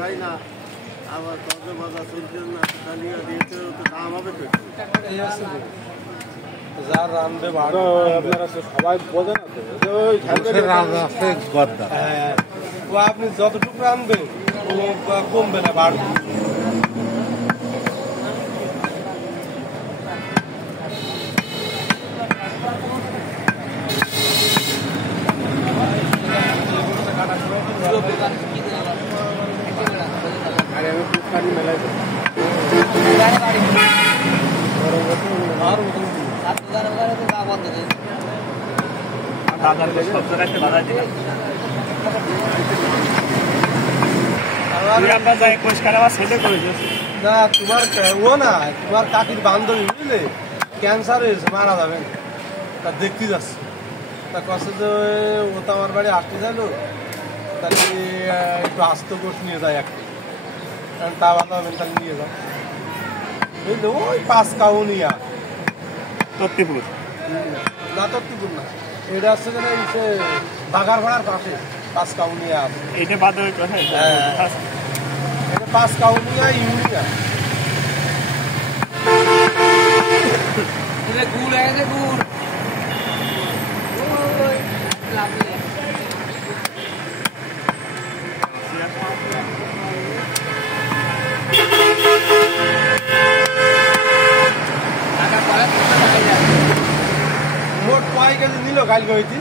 খাই না আবার কত বাজার চলছে না দালিয়া দিয়েছে তো দাম হবে তো যার রামদে ভাড়া আপনারা সবাই বোঝেন ও আপনি যতটুকু রামবেন কমবে না বাড়বে তোমার কাকির বান্ধবী বুঝলে ক্যান্সার হয়েছে মারা যাবেন তা দেখতে যাচ্ছে তা কষ্ট যে ও তো আমার বাড়ি আসতে চাইলো তাহলে একটু আস্ত কোষ নিয়ে যায় একটা তা ভালো হবেন তাহলে নিয়ে যাও বুঝলে ওই 5 কাউনিয়া তত্তিপুর না তত্তিপুর না এটা হচ্ছে যে সে বাগার ভাড়ার পাশে 5 কাউনিয়া আছে এইটা বাদ এটা 5 কাউনিয়া ইউনিয়া গুড় আছে গুড় মোট কয় কেজি নিল কালকে হইতে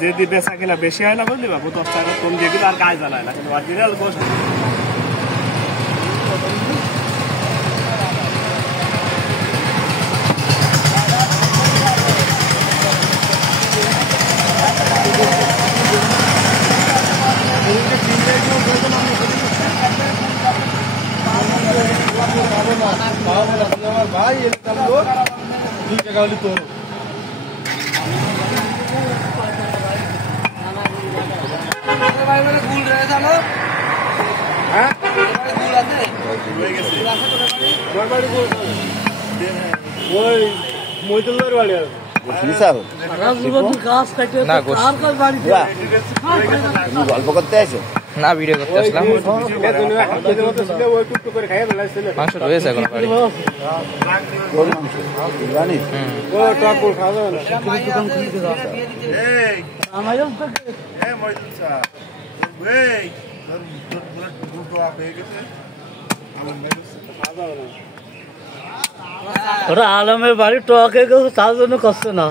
যদি বেচা কিনা বেশি হয় না বুঝলি বাবু 10 টাকা কম দিয়ে গেলে আর গায়ে জ্বালায় না কিন্তু অরিজিনাল গোশ ভাই দুই টাকা হলে তোর গুল রয়ে জানো হ্যাঁ গুল আছে ওই মইদুল্লার বাড়ি আছে গল্প করতে আসো না ভিডিও করতে আসলাম মাংস রয়েছে এখন বাড়ি ওরা আলমের বাড়ি টকে গেছে তার জন্য কষ্ট না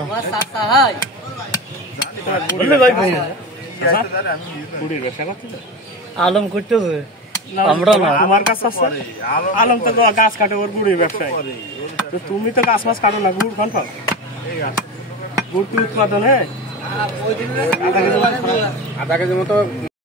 আলম করতেছে আমরা না তোমার কাছে আলম তো গাছ কাটে ওর গুড়ির ব্যবসায় তুমি তো গাছ মাছ কাটো না গুড় খান পাও গুড় উৎপাদন হ্যাঁ আধা কেজি মতো